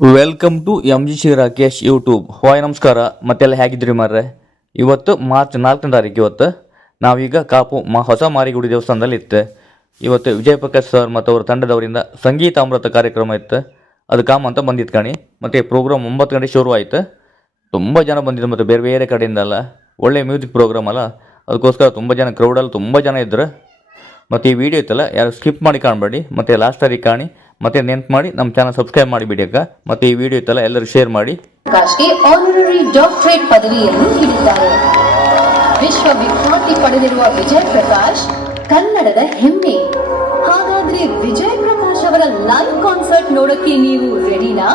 Welcome to M G ಶಿ Rakesh YouTube hi ನಮಸ್ಕಾರ. ಮತ್ತೆಲ್ಲ ಹೇಗಿದ್ರಿ ಮಾರ್ರೆ? ಇವತ್ತು ಮಾರ್ಚ್ ನಾಲ್ಕನೇ ತಾರೀಕು ಇವತ್ತು. ನಾವೀಗ ಕಾಪು ಮಾ, ಹೊಸ ಮಾರಿಗುಡಿ ದೇವಸ್ಥಾನದಲ್ಲಿ ಇತ್ತು. ಇವತ್ತು ವಿಜಯ್ ಪ್ರಕಾಶ್ ಸರ್ ಮತ್ತು ಅವರ ತಂಡದವರಿಂದ ಸಂಗೀತ ಅಮೃತ ಕಾರ್ಯಕ್ರಮ ಇತ್ತು. ಅದು ಕಾಮ ಅಂತ ಬಂದಿತ್ತು ಕಾಣಿ. ಮತ್ತು ಪ್ರೋಗ್ರಾಮ್ ಒಂಬತ್ತು ಗಂಟೆ ಶುರು ಆಯಿತು. ತುಂಬ ಜನ ಬಂದಿದ್ರು ಮತ್ತು ಬೇರೆ ಬೇರೆ ಕಡೆಯಿಂದಲ್ಲ ಒಳ್ಳೆ ಮ್ಯೂಸಿಕ್ ಪ್ರೋಗ್ರಾಮ್ ಅಲ್ಲ. ಅದಕ್ಕೋಸ್ಕರ ತುಂಬ ಜನ ಕ್ರೌಡಲ್ಲಿ ತುಂಬ ಜನ ಇದ್ದರು ಮತ್ತು ಈ ವಿಡಿಯೋ ಇತ್ತಲ್ಲ, ಯಾರು ಸ್ಕಿಪ್ ಮಾಡಿ ಕಾಣಬೇಡಿ. ಮತ್ತು ಲಾಸ್ಟರಿಗೆ ಕಾಣಿ. ಮತ್ತು ನೆನ್ಪು ಮಾಡಿ ನಮ್ಮ ಚಾನಲ್ ಸಬ್ಸ್ಕ್ರೈಬ್ ಮಾಡಿಬಿಡಿ ಅಕ್ಕ. ಮತ್ತೆ ಈ ವಿಡಿಯೋ ಇತ್ತಲ್ಲ, ಎಲ್ಲರೂ ಶೇರ್ ಮಾಡಿ. ಪ್ರಕಾಶ್ಗೆ ಆನರರಿ ಡಾಕ್ಟರೇಟ್ ಪದವಿಯನ್ನು ನೀಡಿದ್ದಾರೆ. ವಿಶ್ವವಿಖ್ಯಾತಿ ಪಡೆದಿರುವ ವಿಜಯ್ ಪ್ರಕಾಶ್ ಕನ್ನಡದ ಹೆಮ್ಮೆ. ಹಾಗಾದ್ರೆ ವಿಜಯ್ ಪ್ರಕಾಶ್ ಅವರ ಲೈವ್ ಕಾನ್ಸರ್ಟ್ ನೋಡಕ್ಕೆ ನೀವು ರೆಡಿನಾ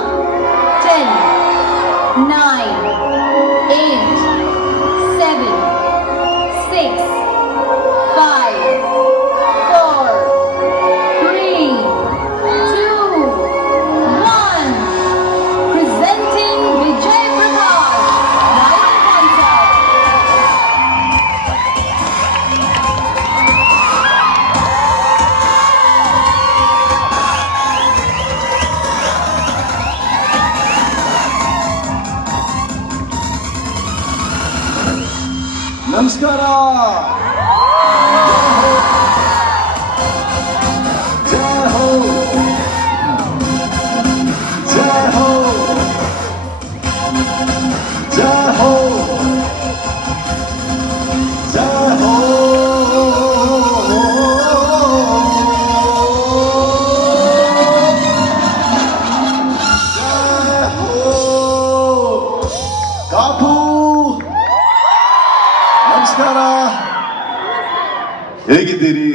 ಹೇಗಿದ್ದೀರಿ?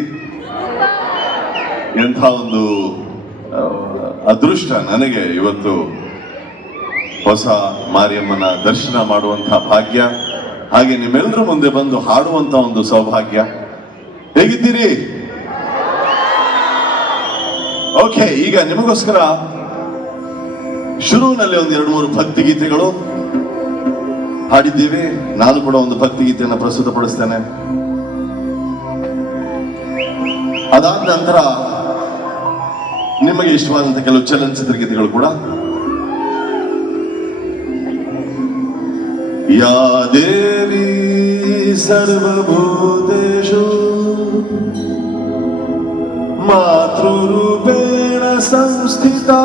ಎಂಥ ಒಂದು ಅದೃಷ್ಟ ನನಗೆ ಇವತ್ತು ಹೊಸ ಮಾರಿಯಮ್ಮನ ದರ್ಶನ ಮಾಡುವಂಥ ಭಾಗ್ಯ, ಹಾಗೆ ನಿಮ್ಮೆಲ್ಲರ ಮುಂದೆ ಬಂದು ಹಾಡುವಂತ ಒಂದು ಸೌಭಾಗ್ಯ. ಹೇಗಿದ್ದೀರಿ? ಓಕೆ, ಈಗ ನಿಮಗೋಸ್ಕರ ಶುರುವಿನಲ್ಲಿ ಒಂದು ಎರಡು ಮೂರು ಭಕ್ತಿ ಗೀತೆಗಳು ಹಾಡಿದ್ದೀವಿ. ನಾನು ಕೂಡ ಒಂದು ಭಕ್ತಿ ಗೀತೆಯನ್ನು ಪ್ರಸ್ತುತಪಡಿಸ್ತೇನೆ. ಅದಾದ ನಂತರ ನಿಮಗೆ ಇಷ್ಟವಾದಂತಹ ಕೆಲವು ಚಲನಚಿತ್ರ ಗೀತೆಗಳು ಕೂಡ. ಯಾ ದೇವಿ ಸರ್ವಭೂತೇಶು, ಮಾತೃರೂಪೇಣ ಸಂಸ್ಥಿತಾ,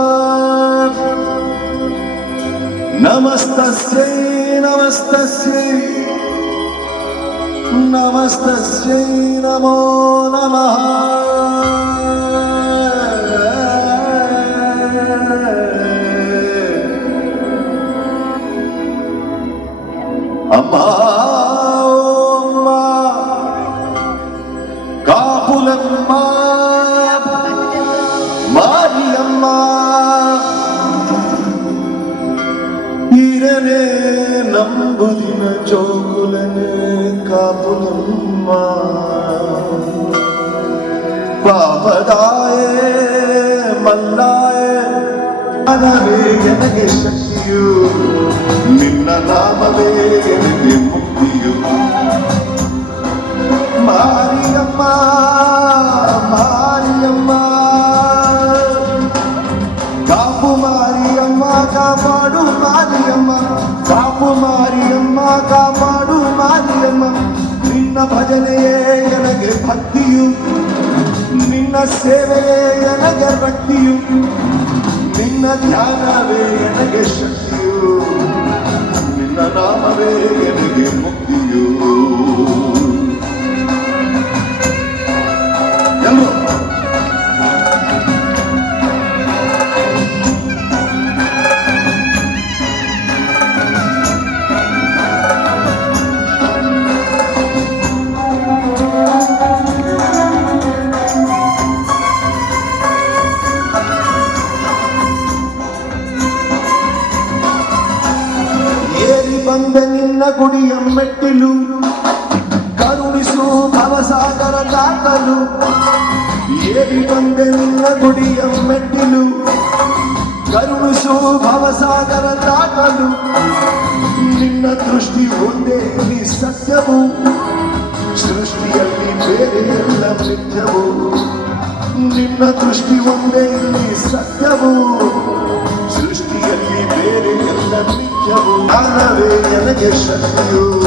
ನಮಸ್ತಸ್ಯೈ ನಮಸ್ತಸ್ಯೈ. namastasyai namo Namah. ಪಾಪದಾಯೇ ಮಲ್ಲಾಯೇ ಅನವೇ ನನಗೆ ಶಕ್ತಿಯು ನಿನ್ನ ನಾಮವೇ ನನಗೆ ಮುಕ್ತಿಯು ಮಾರಿಯಮ್ಮ ಮಾರಿಯಮ್ಮ ಕಾಪು ಮಾರಿಯಮ್ಮ ಕಾಪಾಡು ಮಾರಿಯಮ್ಮ ಕಾಪು ಮಾರಿಯಮ್ಮ ಕಾಪಾಡು ಮಾರಿಯಮ್ಮ ನಿನ್ನ ಭಜನೆಯೇ ನನಗೆ ಭಕ್ತಿಯು ನಿನ್ನ ಸೇವೆಯೇ ನನಗೆ ಭಕ್ತಿಯು. ನಿನ್ನ ಧ್ಯಾನವೇ ನನಗೆ ಶಕ್ತಿಯು. ನಿನ್ನ ನಾಮವೇ ನನಗೆ ಮುಕ್ತಿಯು. ಬಂದ ನಿನ್ನ ಗುಡಿಯ ಮೆಟ್ಟಿಲು ಕರುಣಿಸು ಭವಸಾಗರ ದಾಟಲು ಏರಿ ಬಂದ ನಿನ್ನ ಗುಡಿಯ ಮೆಟ್ಟಿಲು ಕರುಣಿಸು ಭವಸಾಗರ ದಾಟಲು ನಿನ್ನ ದೃಷ್ಟಿ ಒಂದೇ ನೀ ಸತ್ಯವು ಸೃಷ್ಟಿಯಲ್ಲಿ ಬೇರೆ ಎಲ್ಲ ಮಿಥ್ಯವು ನಿನ್ನ ದೃಷ್ಟಿ ಒಂದೇ ನೀ ಸತ್ಯವು alla vena che sa più,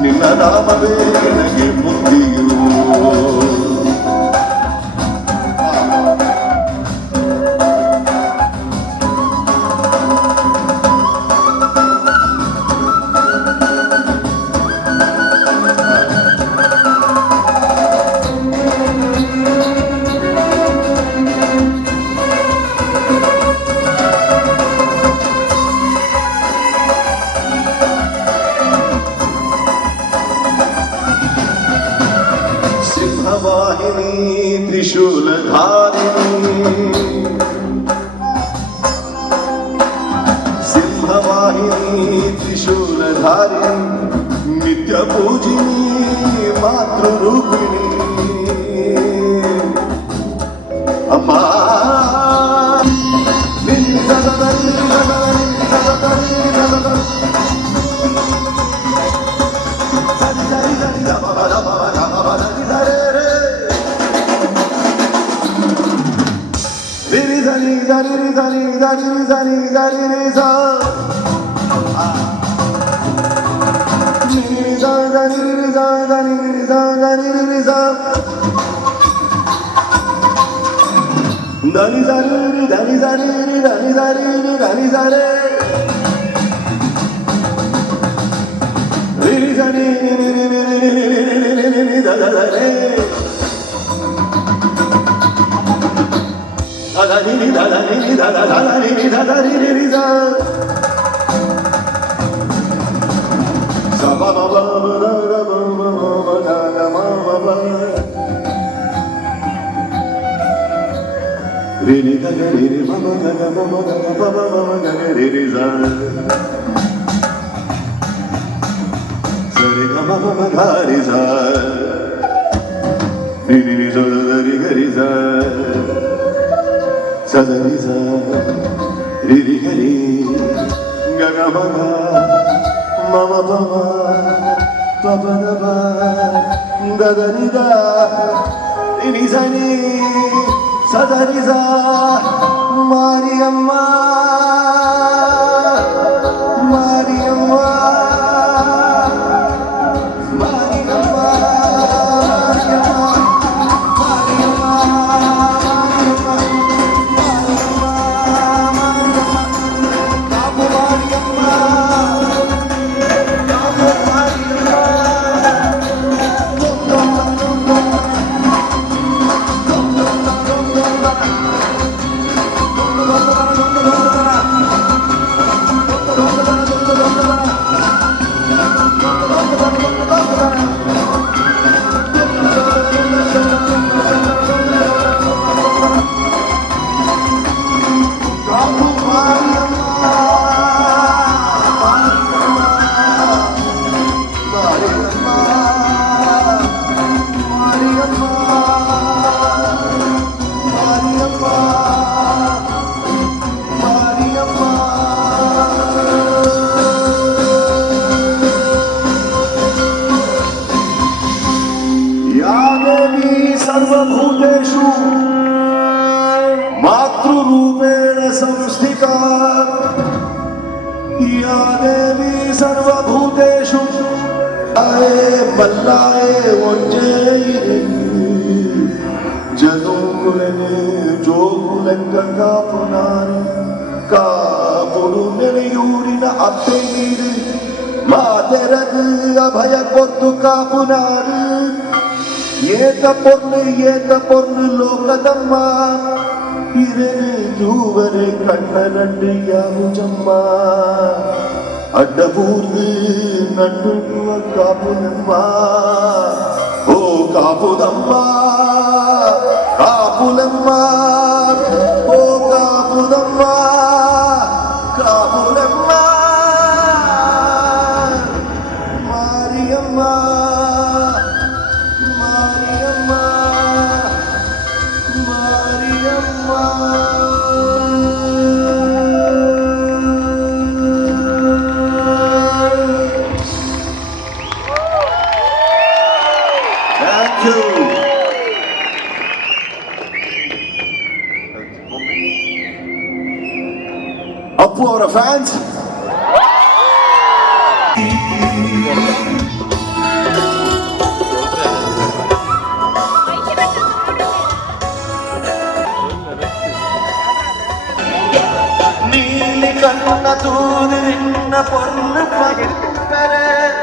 ni la dama vena. സിംഹവാഹിനി ത്രിശൂലധാരിണി സിംഹവാഹിനി ത്രിശൂലധാരിണി നിത്യപൂജിനി മാതൃരൂപ దని జరి దని జరి దని జరి దని జరే రిరి జరి దని దని దని దని దని దని దని దని దని Mama, mama, papa, papa, da da da da, ini zani, sadariza. Mariamma सर्वभूतेषु मातृरूपेण संस्थिता। या देवी सर्वभूतेषु। अये मल्लाये उञ्जयिनि जगुलने जोगुलङ्गा पुनार। का पुरुनियूरिन अप्पे मातरन् अभय कोत्तु का पुनार। ಏತ ಪೊರ್ಲು ಏತ ಪೊರ್ಲು ಲೋಕದಮ್ಮ ಹಿರನೆ ಜೂವರೆ ಕಣ್ಣನಡ್ಡು ಯಾವುಜಮ್ಮ ಅಡ್ಡಬೂರ್ದು ನಡ್ಡುವ ಕಾಪುದಮ್ಮ ಓ ಕಾಪುದಮ್ಮ കണ്ണ തൂതി നിന്ന പൊന്ന് പകരെ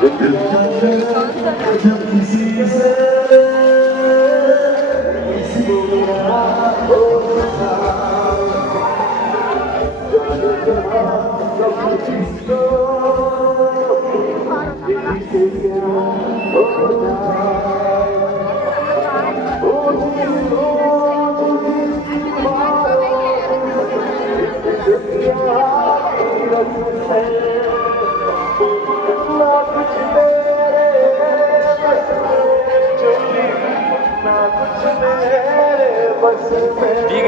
Thank you. Yeah.